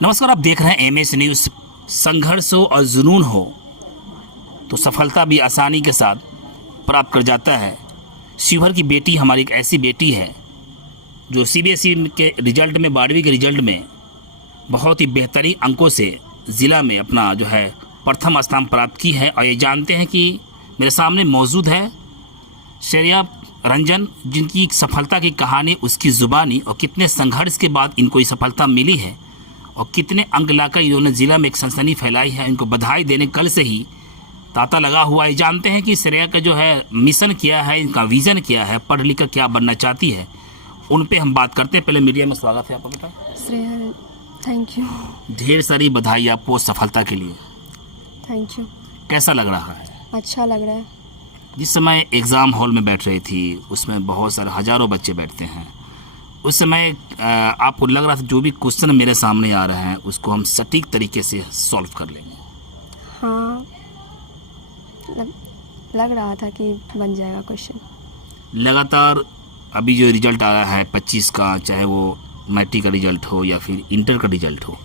नमस्कार, आप देख रहे हैं एमएस न्यूज़। संघर्ष हो और जुनून हो तो सफलता भी आसानी के साथ प्राप्त कर जाता है। शिवहर की बेटी हमारी एक ऐसी बेटी है जो सीबीएसई के रिजल्ट में 12वीं के रिजल्ट में बहुत ही बेहतरीन अंकों से ज़िला में अपना जो है प्रथम स्थान प्राप्त की है। और ये जानते हैं कि मेरे सामने मौजूद है श्रेया रंजन, जिनकी सफलता की कहानी उसकी ज़ुबानी और कितने संघर्ष के बाद इनको ये सफलता मिली है और कितने अंक लाकर इन्होंने ज़िला में एक सनसनी फैलाई है। इनको बधाई देने कल से ही तांता लगा हुआ है। जानते हैं कि श्रेया का जो है मिशन क्या है, इनका विज़न क्या है, पढ़ लिख कर क्या बनना चाहती है, उन पे हम बात करते हैं। पहले मीडिया में स्वागत है आपका बेटा। Shreya, thank you. ढेर सारी बधाई आपको सफलता के लिए। Thank you. कैसा लग रहा है? अच्छा लग रहा है। जिस समय एग्ज़ाम हॉल में बैठ रही थी उसमें बहुत सारे हज़ारों बच्चे बैठते हैं, उस समय आपको लग रहा था जो भी क्वेश्चन मेरे सामने आ रहे हैं उसको हम सटीक तरीके से सॉल्व कर लेंगे? हाँ, लग रहा था कि बन जाएगा क्वेश्चन। लगातार अभी जो रिजल्ट आ रहा है 25 का, चाहे वो मैट्रिक का रिजल्ट हो या फिर इंटर का रिजल्ट हो,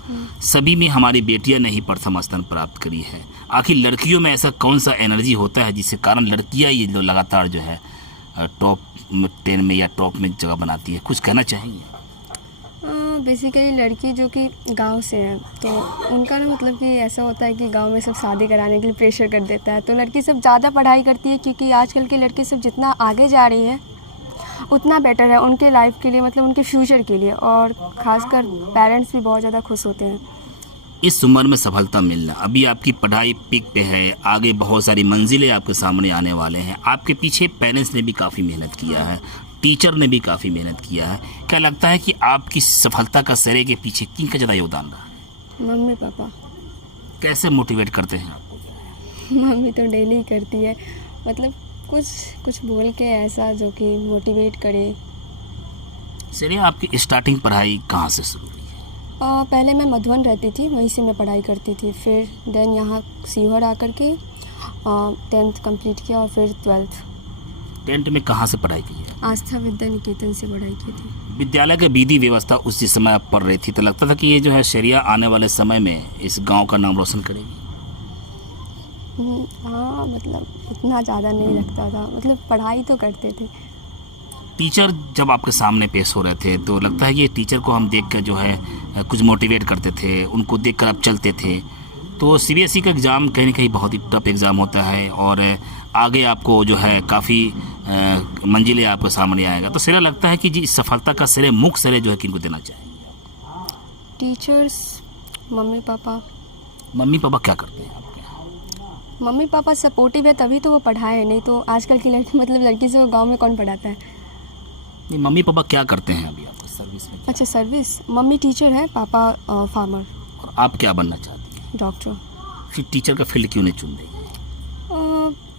सभी में हमारी बेटियां ने ही प्रथम स्थान प्राप्त करी है। आखिर लड़कियों में ऐसा कौन सा एनर्जी होता है जिसके कारण लड़कियां ये जो लगातार जो है टॉप 10 में या टॉप में जगह बनाती है? कुछ कहना चाहेंगे? बेसिकली लड़की जो कि गांव से है तो उनका ना मतलब कि ऐसा होता है कि गांव में सब शादी कराने के लिए प्रेशर कर देता है, तो लड़की सब ज़्यादा पढ़ाई करती है क्योंकि आजकल की लड़की सब जितना आगे जा रही है उतना बेटर है उनके लाइफ के लिए, मतलब उनके फ्यूचर के लिए, और ख़ासकर पेरेंट्स भी बहुत ज़्यादा खुश होते हैं। इस उम्र में सफलता मिलना, अभी आपकी पढ़ाई पीक पे है, आगे बहुत सारी मंजिलें आपके सामने आने वाले हैं। आपके पीछे पेरेंट्स ने भी काफ़ी मेहनत किया है, टीचर ने भी काफ़ी मेहनत किया है। क्या लगता है कि आपकी सफलता का श्रेय के पीछे किनका ज़्यादा योगदान रहा है? Mummy papa. कैसे मोटिवेट करते हैं आपको? मम्मी तो डेली ही करती है, मतलब कुछ बोल के ऐसा जो कि मोटिवेट करे। चलिए, आपकी स्टार्टिंग पढ़ाई कहाँ से शुरू हुई है? पहले मैं मधुबन रहती थी, वहीं से मैं पढ़ाई करती थी। फिर देन यहाँ शिवहर आकर के 10th कंप्लीट किया और फिर 12th 10th में कहाँ से पढ़ाई की है? आस्था विद्या निकेतन से पढ़ाई की थी। विद्यालय की विधि व्यवस्था उस समय आप पढ़ रही थी तो लगता था कि ये जो है श्रेया आने वाले समय में इस गांव का नाम रोशन करेगी? हाँ, मतलब इतना ज़्यादा नहीं लगता था, मतलब पढ़ाई तो करते थे। टीचर जब आपके सामने पेश हो रहे थे तो लगता है कि टीचर को हम देख कर जो है कुछ मोटिवेट करते थे, उनको देख कर आप चलते थे। तो सीबीएसई का एग्ज़ाम कहीं ना कहीं बहुत ही टफ एग्ज़ाम होता है और आगे आपको जो है काफ़ी मंजिलें आपके सामने आएगा। तो श्रेय लगता है कि जी इस सफलता का श्रेय, मुख्य श्रेय जो है किनको देना चाहिए? Teachers, mummy papa. Mummy papa क्या करते हैं आपके? मम्मी पापा सपोर्टिव है तभी तो वो पढ़ाए, नहीं तो आजकल की लड़की मतलब लड़की से वो गाँव में कौन पढ़ाता है। नहीं, मम्मी पापा क्या करते हैं अभी आपको सर्विस में? अच्छा, सर्विस। मम्मी टीचर है, पापा फार्मर। और आप क्या बनना चाहती हैं? डॉक्टर। फिर टीचर का फील्ड क्यों नहीं चुन रही?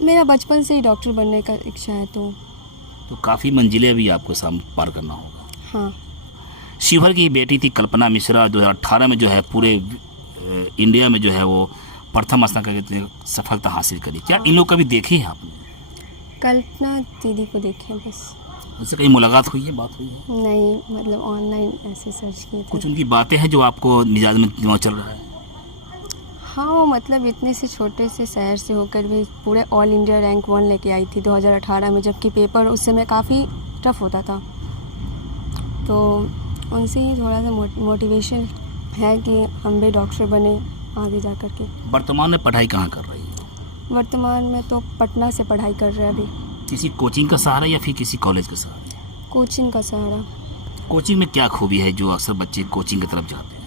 मेरा बचपन से ही डॉक्टर बनने का इच्छा है। तो काफ़ी मंजिलें अभी आपको सामने पार करना होगा। हाँ। शिवहर की बेटी थी कल्पना मिश्रा, 2018 में जो है पूरे इंडिया में जो है वो प्रथम स्थान करके सफलता हासिल करी। क्या इन लोग कभी देखी है आपने? कल्पना दीदी को देखे बस। उनसे कहीं मुलाकात हुई है, बात हुई है? नहीं, मतलब ऑनलाइन ऐसे सर्च किए थे। कुछ उनकी बातें हैं जो आपको मिजाज में दिमाग चल रहा है? हाँ, वो मतलब इतने से छोटे से शहर से होकर भी पूरे ऑल इंडिया रैंक 1 लेके आई थी 2018 में, जबकि पेपर उस समय काफ़ी टफ होता था। तो उनसे ही थोड़ा सा मोटिवेशन है कि हम भी डॉक्टर बने आगे जा कर के। वर्तमान में पढ़ाई कहाँ कर रही है? वर्तमान में तो पटना से पढ़ाई कर रहे हैं अभी। किसी कोचिंग का सहारा या फिर किसी कॉलेज का सहारा? कोचिंग का सहारा। कोचिंग में क्या खूबी है जो अक्सर बच्चे कोचिंग की तरफ जाते हैं?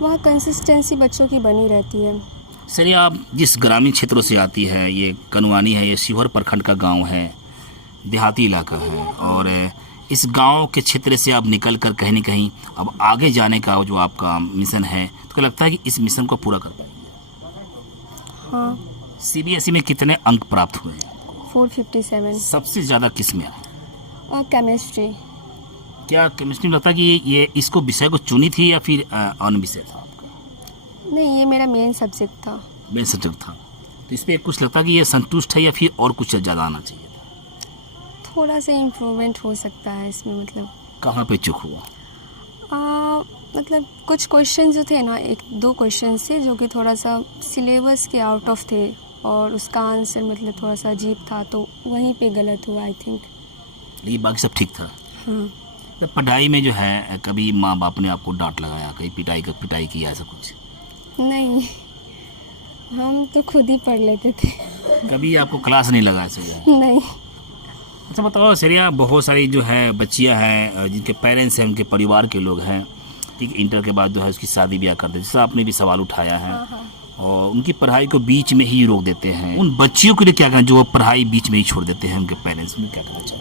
वहाँ कंसिस्टेंसी बच्चों की बनी रहती है। सर, आप जिस ग्रामीण क्षेत्रों से आती है, ये कनुआनी है, ये शिवहर प्रखंड का गांव है, देहाती इलाका है, और इस गांव के क्षेत्र से आप निकल कर कहीं ना कहीं अब आगे जाने का जो आपका मिशन है, तो क्या लगता है कि इस मिशन को पूरा कर पाएंगे? हाँ। सीबीएसई में कितने अंक प्राप्त हुए हैं? 457। सबसे ज़्यादा किस में आए? और केमिस्ट्री। क्या केमिस्ट्री में लगता है कि ये इसको विषय को चुनी थी या फिर अन्य विषय था आपका? नहीं, ये मेरा मेन सब्जेक्ट था। मेन सब्जेक्ट था, तो इस पर कुछ लगता है कि ये संतुष्ट है या फिर और कुछ ज़्यादा आना चाहिए था? थोड़ा सा इम्प्रूवमेंट हो सकता है इसमें। मतलब कहाँ पे चूक हुआ? मतलब कुछ क्वेश्चन जो थे ना, एक दो क्वेश्चन थे जो कि थोड़ा सा सिलेबस के आउट ऑफ थे और उसका आंसर मतलब थोड़ा सा अजीब था, तो वहीं पे गलत हुआ आई थिंक। लेकिन बाकी सब ठीक था। हाँ। तो पढ़ाई में जो है कभी माँ बाप ने आपको डांट लगाया, कहीं पिटाई की, ऐसा कुछ? नहीं, हम तो खुद ही पढ़ लेते थे। कभी आपको क्लास नहीं लगा ऐसे जो है? नहीं। अच्छा बताओ सरिया, बहुत सारी जो है बच्चियां हैं जिनके पेरेंट्स हैं, उनके परिवार के लोग हैं, ठीक, इंटर के बाद जो है उसकी शादी ब्याह कर देते, जैसे आपने भी सवाल उठाया है, हाँ हाँ। और उनकी पढ़ाई को बीच में ही रोक देते हैं। उन बच्चियों के लिए क्या कहना, जो पढ़ाई बीच में ही छोड़ देते हैं, उनके पेरेंट्स में क्या कहना चाहिए?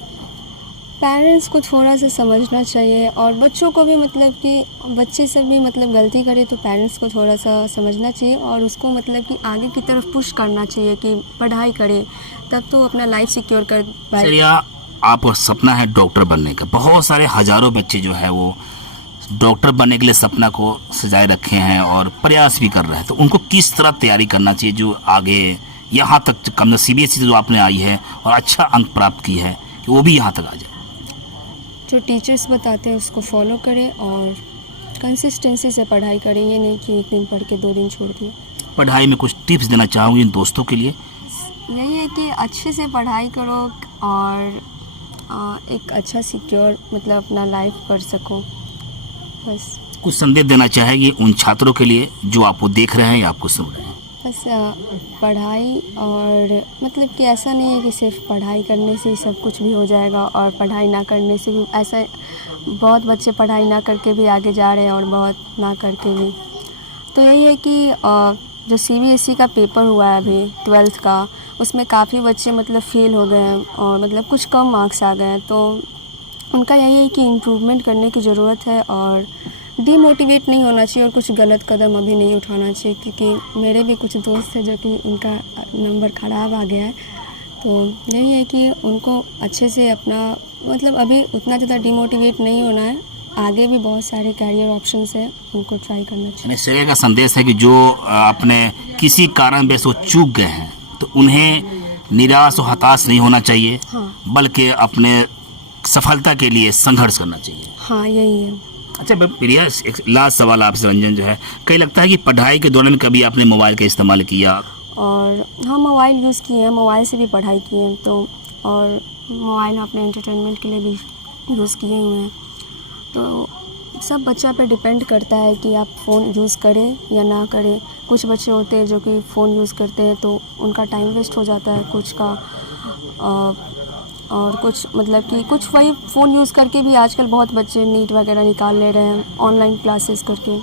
पेरेंट्स को थोड़ा सा समझना चाहिए और बच्चों को भी, मतलब कि बच्चे सब भी मतलब गलती करे तो पेरेंट्स को थोड़ा सा समझना चाहिए और उसको मतलब कि आगे की तरफ पुश करना चाहिए कि पढ़ाई करे, तब तो अपना लाइफ सिक्योर कर पाए। सरिया, आपका सपना है डॉक्टर बनने का, बहुत सारे हजारों बच्चे जो है वो डॉक्टर बनने के लिए सपना को सजाए रखे हैं और प्रयास भी कर रहे हैं, तो उनको किस तरह तैयारी करना चाहिए जो आगे यहाँ तक कम CBSE से जो आपने आई है और अच्छा अंक प्राप्त की है, कि वो भी यहाँ तक आ जाए? जो टीचर्स बताते हैं उसको फॉलो करें और कंसिस्टेंसी से पढ़ाई करें, ये नहीं कि एक दिन पढ़ के 2 दिन छोड़ दिया। पढ़ाई में कुछ टिप्स देना चाहूँगी इन दोस्तों के लिए? यही है कि अच्छे से पढ़ाई करो और एक अच्छा सिक्योर मतलब अपना लाइफ कर सको, बस। कुछ संदेश देना चाहेंगे उन छात्रों के लिए जो आपको देख रहे हैं या आपको सुन रहे हैं? बस पढ़ाई, और मतलब कि ऐसा नहीं है कि सिर्फ पढ़ाई करने से ही सब कुछ भी हो जाएगा और पढ़ाई ना करने से भी, ऐसा बहुत बच्चे पढ़ाई ना करके भी आगे जा रहे हैं और बहुत ना करके भी। तो यही है कि जो CBSE का पेपर हुआ है अभी 12th का, उसमें काफ़ी बच्चे मतलब फेल हो गए हैं और मतलब कुछ कम मार्क्स आ गए हैं, तो उनका यही है कि इम्प्रूवमेंट करने की ज़रूरत है और डीमोटिवेट नहीं होना चाहिए और कुछ गलत कदम अभी नहीं उठाना चाहिए, क्योंकि मेरे भी कुछ दोस्त हैं जो कि उनका नंबर ख़राब आ गया है। तो यही है कि उनको अच्छे से अपना मतलब अभी उतना ज़्यादा डीमोटिवेट नहीं होना है, आगे भी बहुत सारे कैरियर ऑप्शंस हैं, उनको ट्राई करना चाहिए। श्रेया का संदेश है कि जो अपने किसी कारणवश वो चूक गए हैं तो उन्हें निराश और हताश नहीं होना चाहिए, हाँ। बल्कि अपने सफलता के लिए संघर्ष करना चाहिए। हाँ, यही है। अच्छा प्रिया, एक लास्ट सवाल आपसे रंजन जो है, कहीं लगता है कि पढ़ाई के दौरान कभी आपने मोबाइल का इस्तेमाल किया? और हाँ, मोबाइल यूज़ किए हैं, मोबाइल से भी पढ़ाई की है, तो और मोबाइल अपने एंटरटेनमेंट के लिए भी यूज़ किए हुए हैं। तो सब बच्चा पे डिपेंड करता है कि आप फ़ोन यूज़ करें या ना करें। कुछ बच्चे होते हैं जो कि फ़ोन यूज़ करते हैं तो उनका टाइम वेस्ट हो जाता है, कुछ का और कुछ मतलब कि कुछ वही फ़ोन यूज़ करके भी आजकल बहुत बच्चे नीट वगैरह निकाल ले रहे हैं ऑनलाइन क्लासेस करके।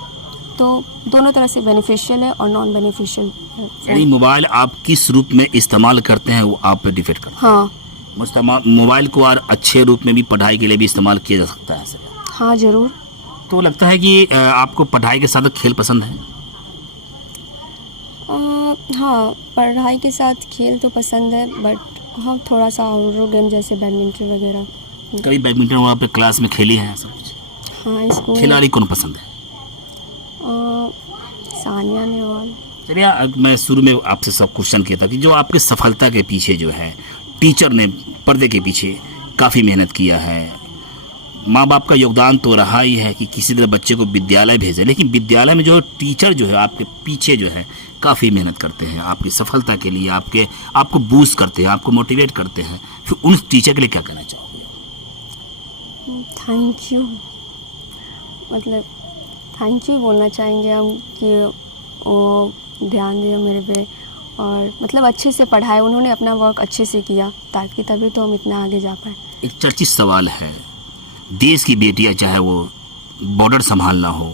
तो दोनों तरह से बेनिफिशियल है और नॉन बेनिफिशियल है। यानी मोबाइल आप किस रूप में इस्तेमाल करते हैं वो आप पे डिपेंड करता है। हाँ, मोबाइल को और अच्छे रूप में भी पढ़ाई के लिए भी इस्तेमाल किया जा सकता है सर? हाँ ज़रूर। तो लगता है कि आपको पढ़ाई के साथ खेल पसंद है? हाँ, पढ़ाई के साथ खेल तो पसंद है, बट हाँ थोड़ा सा आउटडोर गेम जैसे बैडमिंटन वगैरह। कभी बैडमिंटन वहाँ पे क्लास में खेली है सब कुछ? हाँ, स्कूल। खिलाड़ी कौन पसंद है? सानिया नेहवाल। चलिए, मैं शुरू में आपसे सब क्वेश्चन किया था कि जो आपके सफलता के पीछे जो है टीचर ने पर्दे के पीछे काफ़ी मेहनत किया है, माँ बाप का योगदान तो रहा ही है कि किसी तरह बच्चे को विद्यालय भेजे, लेकिन विद्यालय में जो टीचर जो है आपके पीछे जो है काफ़ी मेहनत करते हैं आपकी सफलता के लिए, आपको बूस्ट करते हैं, आपको मोटिवेट करते हैं, फिर उन टीचर के लिए क्या कहना चाहोगे? थैंक यू, मतलब थैंक यू बोलना चाहेंगे हम कि वो ध्यान दिया मेरे पे और मतलब अच्छे से पढ़ाए, उन्होंने अपना वर्क अच्छे से किया, ताकि तभी तो हम इतना आगे जा पाए। एक चर्चित सवाल है, देश की बेटियां चाहे वो बॉर्डर संभालना हो,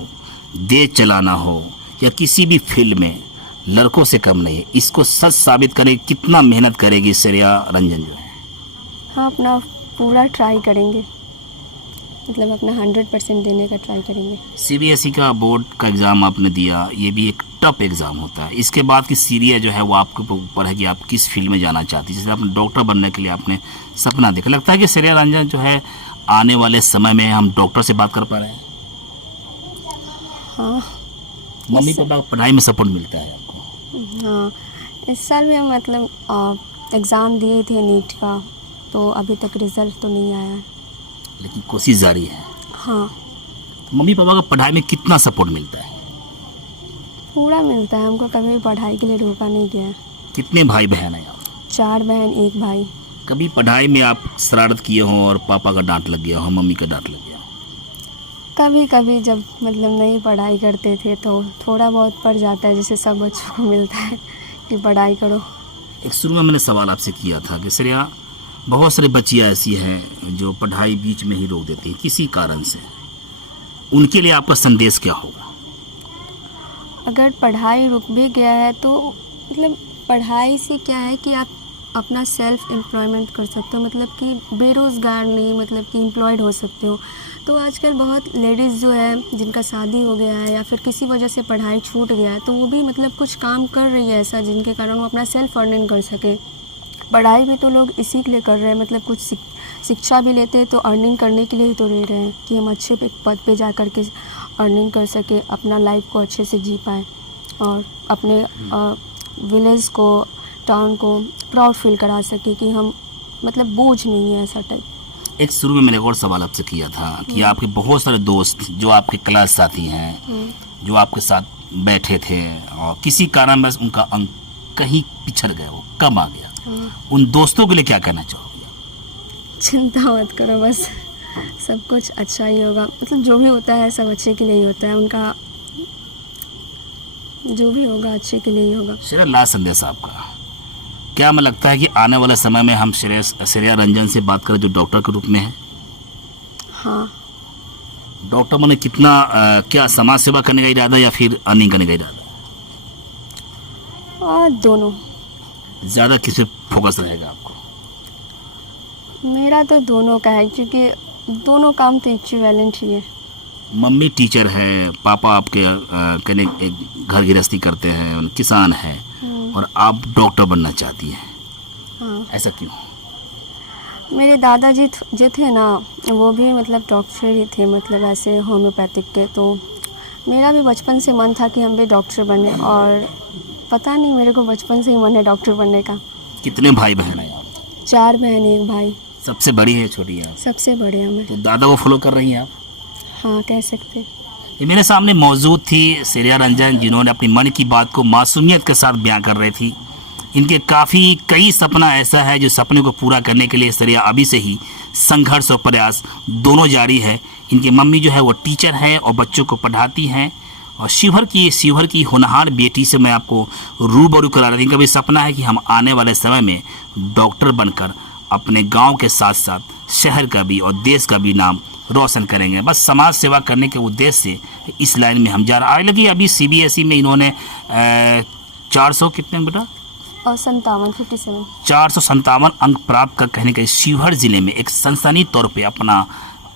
देश चलाना हो या किसी भी फील्ड में लड़कों से कम नहीं है, इसको सच साबित करने कितना मेहनत करेगी श्रेया रंजन जो है? हाँ, अपना पूरा ट्राई करेंगे, मतलब अपना 100% देने का ट्राई करेंगे। CBSE का बोर्ड का एग्ज़ाम आपने दिया, ये भी एक टफ एग्ज़ाम होता है, इसके बाद की सीरिया जो है वो आपके ऊपर है कि आप किस फील्ड में जाना चाहती है। जैसे आपने डॉक्टर बनने के लिए आपने सपना देखा, लगता है कि श्रेया रंजन जो है आने वाले समय में हम डॉक्टर से बात कर पा रहे हैं? हाँ, मम्मी पापा पढ़ाई में सपोर्ट मिलता है आपको? हाँ, इस साल भी हम मतलब एग्ज़ाम दिए थे नीट का, तो अभी तक रिज़ल्ट तो नहीं आया है, लेकिन कोशिश जारी है। हाँ। मम्मी पापा का पढ़ाई में कितना सपोर्ट मिलता है? पूरा मिलता है, हमको कभी पढ़ाई के लिए रोका नहीं गया है। कितने भाई बहन हैं आप? 4 बहन 1 भाई। कभी पढ़ाई में आप शरारत किए हों और पापा का डांट लग गया हो, मम्मी का डांट लग गया हो? कभी कभी जब मतलब नहीं पढ़ाई करते थे तो थोड़ा बहुत पड़ जाता है, जैसे सब बच्चों को मिलता है कि पढ़ाई करो। एक शुरू में मैंने सवाल आपसे किया था कि श्रेया, बहुत सारी बच्चियाँ ऐसी हैं जो पढ़ाई बीच में ही रोक देती हैं किसी कारण से, उनके लिए आपका संदेश क्या होगा? अगर पढ़ाई रुक भी गया है तो मतलब पढ़ाई से क्या है कि आप अपना सेल्फ एम्प्लॉयमेंट कर सकते हो, मतलब कि बेरोज़गार नहीं, मतलब कि एम्प्लॉयड हो सकते हो। तो आजकल बहुत लेडीज़ जो है जिनका शादी हो गया है या फिर किसी वजह से पढ़ाई छूट गया है, तो वो भी मतलब कुछ काम कर रही है ऐसा जिनके कारण वो अपना सेल्फ अर्निंग कर सके। पढ़ाई भी तो लोग इसी के लिए कर रहे हैं, मतलब कुछ शिक्षा भी लेते हैं तो अर्निंग करने के लिए ही तो रह रहे हैं कि हम अच्छे पद पे जा कर के अर्निंग कर सके, अपना लाइफ को अच्छे से जी पाए और अपने विलेज को, टाउन को प्राउड फील करा सके कि हम मतलब बोझ नहीं है ऐसा टाइप। एक शुरू में मैंने एक और सवाल आपसे किया था कि आपके बहुत सारे दोस्त जो आपके क्लास साथी हैं, जो आपके साथ बैठे थे और किसी कारणवश उनका अंक कहीं पिछड़ गया, वो कम आ गया, उन दोस्तों के लिए क्या कहना चाहोगे? चिंता मत करो, बस सब कुछ अच्छा ही होगा। मतलब जो भी होता है सब अच्छे के लिए ही होता है, उनका जो भी होगा अच्छे के लिए ही होगा। श्रेया, लास्ट संदेश आपका क्या? हमें लगता है कि आने वाले समय में हम श्रेया रंजन से बात करें जो डॉक्टर के रूप में है। हाँ। डॉक्टर मैंने कितना क्या समाज सेवा करने का इरादा या फिर अर्निंग करने का इरादा? दोनों। ज़्यादा किस पे फोकस रहेगा आपको? मेरा तो दोनों का है, क्योंकि दोनों काम तो इक्विवेलेंट ही है। मम्मी टीचर है, पापा आपके कहने एक घर गृहस्थी करते हैं, किसान है, और आप डॉक्टर बनना चाहती हैं। हाँ। ऐसा क्यों? मेरे दादाजी जो थे ना, वो भी मतलब डॉक्टर ही थे, मतलब ऐसे होम्योपैथिक के। तो मेरा भी बचपन से मन था कि हम भी डॉक्टर बने, और पता नहीं मेरे को बचपन से ही मन है डॉक्टर बनने का। कितने भाई बहन हैं आप? 4 बहन 1 भाई। सबसे बड़ी है, छोटी है? सबसे बड़े हैं मैं। तो दादा को फॉलो कर रही हैं आप? हाँ, कह सकते। ये मेरे सामने मौजूद थी श्रेया रंजन, जिन्होंने अपनी मन की बात को मासूमियत के साथ बयां कर रही थी। इनके कई सपना ऐसा है जो सपने को पूरा करने के लिए श्रेया अभी से ही संघर्ष और प्रयास दोनों जारी है। इनकी मम्मी जो है वो टीचर है और बच्चों को पढ़ाती हैं, और शिवहर की होनहार बेटी से मैं आपको रूबरू करा रही थी। इनका भी सपना है कि हम आने वाले समय में डॉक्टर बनकर अपने गाँव के साथ साथ शहर का भी और देश का भी नाम रोशन करेंगे। बस समाज सेवा करने के उद्देश्य से इस लाइन में हम जा रहे हैं। लगी अभी CBSE में इन्होंने 400 कितने बेटा? 57 457 अंक प्राप्त कर कहने के शिवहर जिले में एक सनसनी तौर पे अपना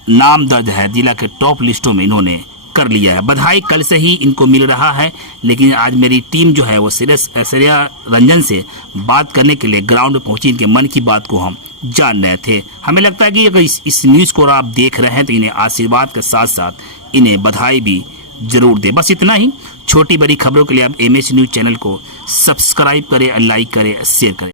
नाम दर्ज है, जिला के टॉप लिस्टों में इन्होंने कर लिया है। बधाई कल से ही इनको मिल रहा है, लेकिन आज मेरी टीम जो है वो श्रेया रंजन से बात करने के लिए ग्राउंड में पहुंची। इनके मन की बात को हम जान रहे थे। हमें लगता है कि अगर इस न्यूज़ को आप देख रहे हैं तो इन्हें आशीर्वाद के साथ साथ इन्हें बधाई भी जरूर दें। बस इतना ही। छोटी बड़ी खबरों के लिए आप MH न्यूज़ चैनल को सब्सक्राइब करें, लाइक करें, शेयर करें।